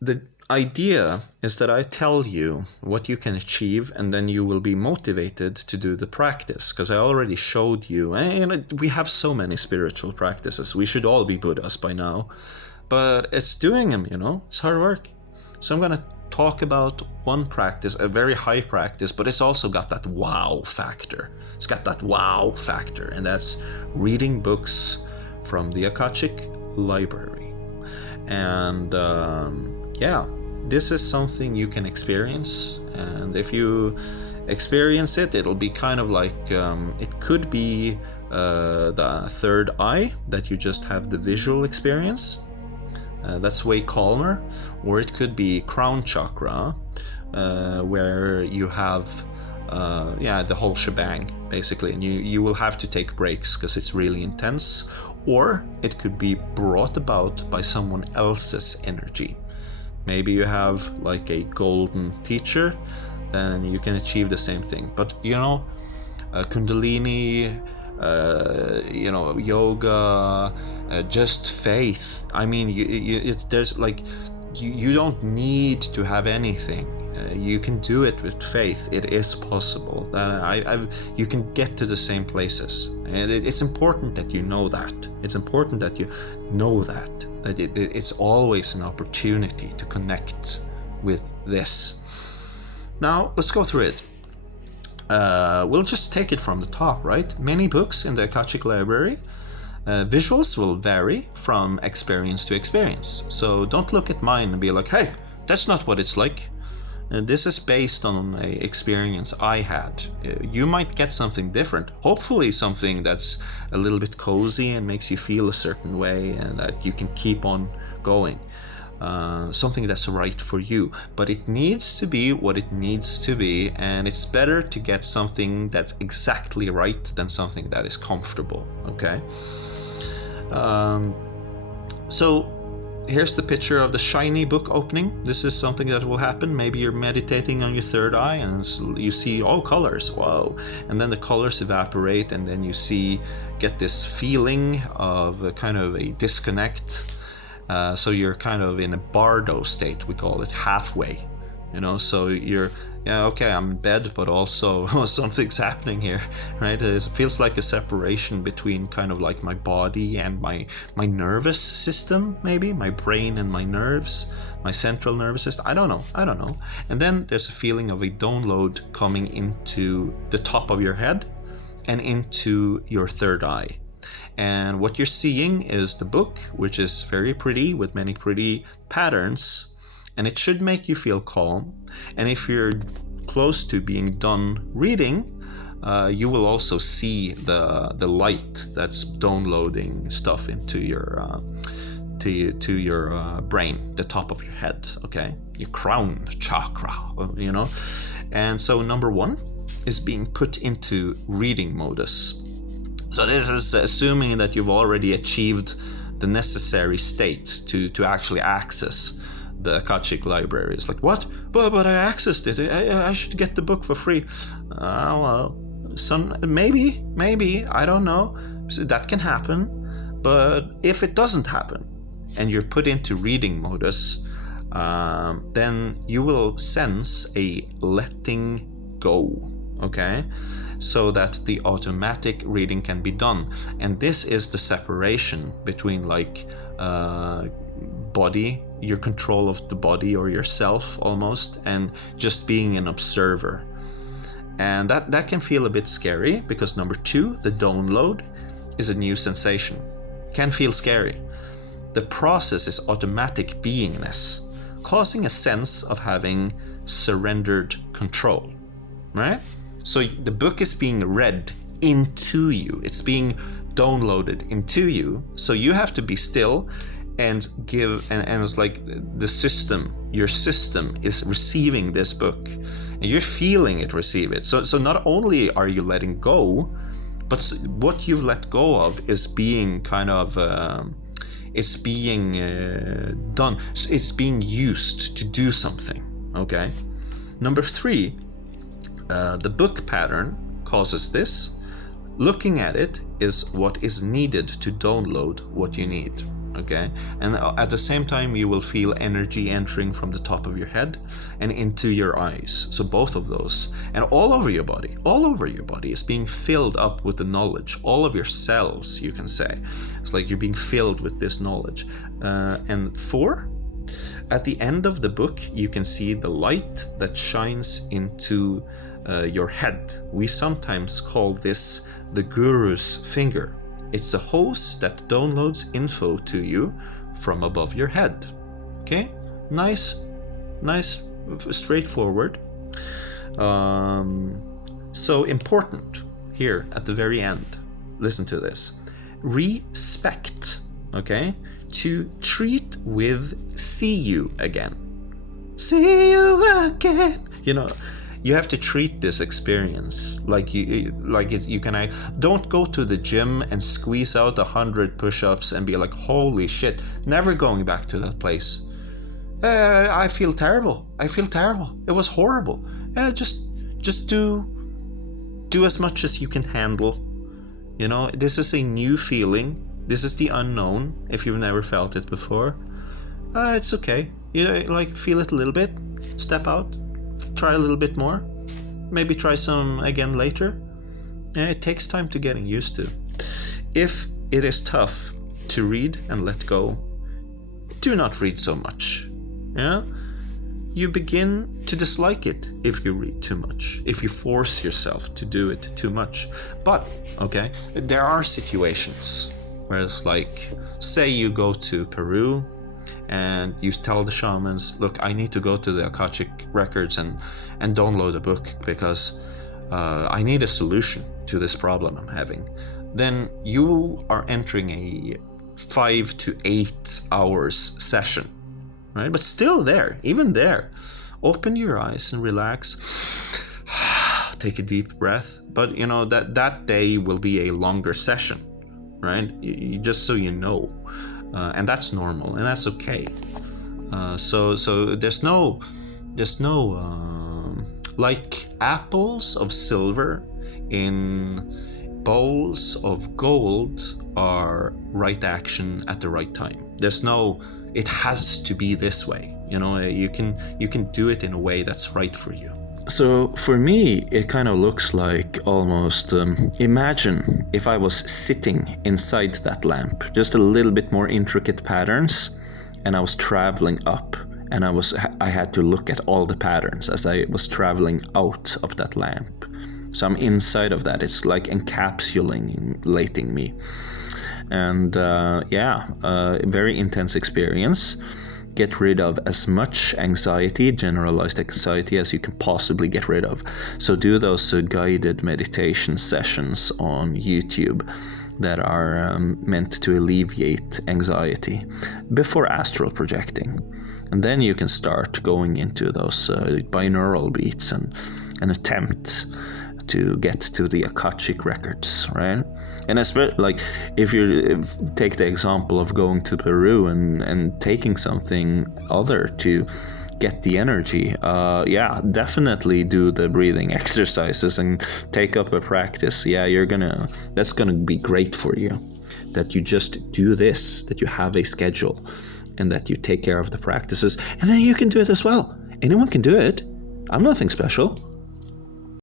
the idea is that I tell you what you can achieve, and then you will be motivated to do the practice, because I already showed you, and we have so many spiritual practices. We should all be Buddhas by now, but it's doing them, it's hard work. So I'm going to talk about one practice, a very high practice, but it's also got that wow factor. It's got that wow factor, and that's reading books from the Akachic library. And this is something you can experience, and if you experience it, it'll be kind of like it could be the third eye, that you just have the visual experience. That's way calmer. Or it could be crown chakra, where you have the whole shebang basically, and you will have to take breaks because it's really intense. Or it could be brought about by someone else's energy. Maybe you have like a golden teacher, then you can achieve the same thing. But Kundalini, yoga, just faith. I mean, you don't need to have anything. You can do it with faith. It is possible. You can get to the same places, and it's important that you know that. It's important that you know that it's always an opportunity to connect with this. Now let's go through it. We'll just take it from the top, right? Many books in the Akachic library. Visuals will vary from experience to experience. So don't look at mine and be like, hey, that's not what it's like. This is based on an experience I had. You might get something different. Hopefully something that's a little bit cozy and makes you feel a certain way, and that you can keep on going. Something that's right for you. But it needs to be what it needs to be, and it's better to get something that's exactly right than something that is comfortable, okay? So here's the picture of the shiny book opening. This is something that will happen. Maybe you're meditating on your third eye and you see all colors. Wow. And then the colors evaporate, and then you get this feeling of a kind of a disconnect. So you're kind of in a bardo state, we call it, halfway. So you're, okay, I'm in bed, but also something's happening here, right? It feels like a separation between kind of like my body and my nervous system, maybe my brain and my nerves, my central nervous system. I don't know. And then there's a feeling of a download coming into the top of your head and into your third eye. And what you're seeing is the book, which is very pretty with many pretty patterns, and it should make you feel calm. And if you're close to being done reading, you will also see the light that's downloading stuff into your to your brain, the top of your head, okay, your crown chakra, And so number 1 is being put into reading modus. So this is assuming that you've already achieved the necessary state to actually access the Akachic library. It's like, what? But I accessed it. I should get the book for free. Maybe, I don't know. So that can happen. But if it doesn't happen and you're put into reading modus, then you will sense a letting go, okay? So that the automatic reading can be done. And this is the separation between body, your control of the body or yourself almost, and just being an observer. And that can feel a bit scary, because number 2, the download, is a new sensation. Can feel scary. The process is automatic beingness, causing a sense of having surrendered control, right? So the book is being read into you. It's being downloaded into you. So you have to be still and give, and it's like the system, your system is receiving this book, and you're feeling it receive it. So not only are you letting go, but what you've let go of is being kind of, it's being done. It's being used to do something, okay? Number 3, the book pattern causes this. Looking at it is what is needed to download what you need. Okay, and at the same time you will feel energy entering from the top of your head and into your eyes. So both of those, and all over your body is being filled up with the knowledge. All of your cells, you can say, it's like you're being filled with this knowledge. And 4, at the end of the book you can see the light that shines into your head. We sometimes call this the guru's finger. It's a hose that downloads info to you from above your head. Okay? Nice, straightforward. So important here at the very end. Listen to this. Respect, okay? To treat with see you again. See you again. You know, you have to treat this experience like you can. Don't go to the gym and squeeze out 100 push-ups and be like, holy shit, never going back to that place. I feel terrible. It was horrible. Just do as much as you can handle. You know, this is a new feeling. This is the unknown. If you've never felt it before, it's okay. You like feel it a little bit. Step out. Try a little bit more. Maybe try some again later. It takes time to getting used to. If it is tough to read and let go, do not read so much. Yeah? You begin to dislike it if you read too much, if you force yourself to do it too much. But, okay, there are situations where it's like, say you go to Peru and you tell the shamans, look, I need to go to the Akachic records and download a book because I need a solution to this problem I'm having. Then you are entering a 5 to 8 hours session, right? But still even there, open your eyes and relax. Take a deep breath. But you know that day will be a longer session, right? You just so you know. And that's normal, and that's okay. So there's no like apples of silver in bowls of gold are right action at the right time. There's no it has to be this way. You know, you can do it in a way that's right for you. So for me, it kind of looks like almost, imagine if I was sitting inside that lamp, just a little bit more intricate patterns, and I was traveling up, and I had to look at all the patterns as I was traveling out of that lamp. So I'm inside of that. It's like encapsulating me. And very intense experience. Get rid of as much anxiety, generalized anxiety, as you can possibly get rid of. So do those guided meditation sessions on YouTube that are meant to alleviate anxiety before astral projecting. And then you can start going into those binaural beats and attempt to get to the Akachic records, right? And especially, like, if you take the example of going to Peru and taking something other to get the energy, definitely do the breathing exercises and take up a practice. That's gonna be great for you, that you just do this, that you have a schedule, and that you take care of the practices, and then you can do it as well. Anyone can do it. I'm nothing special.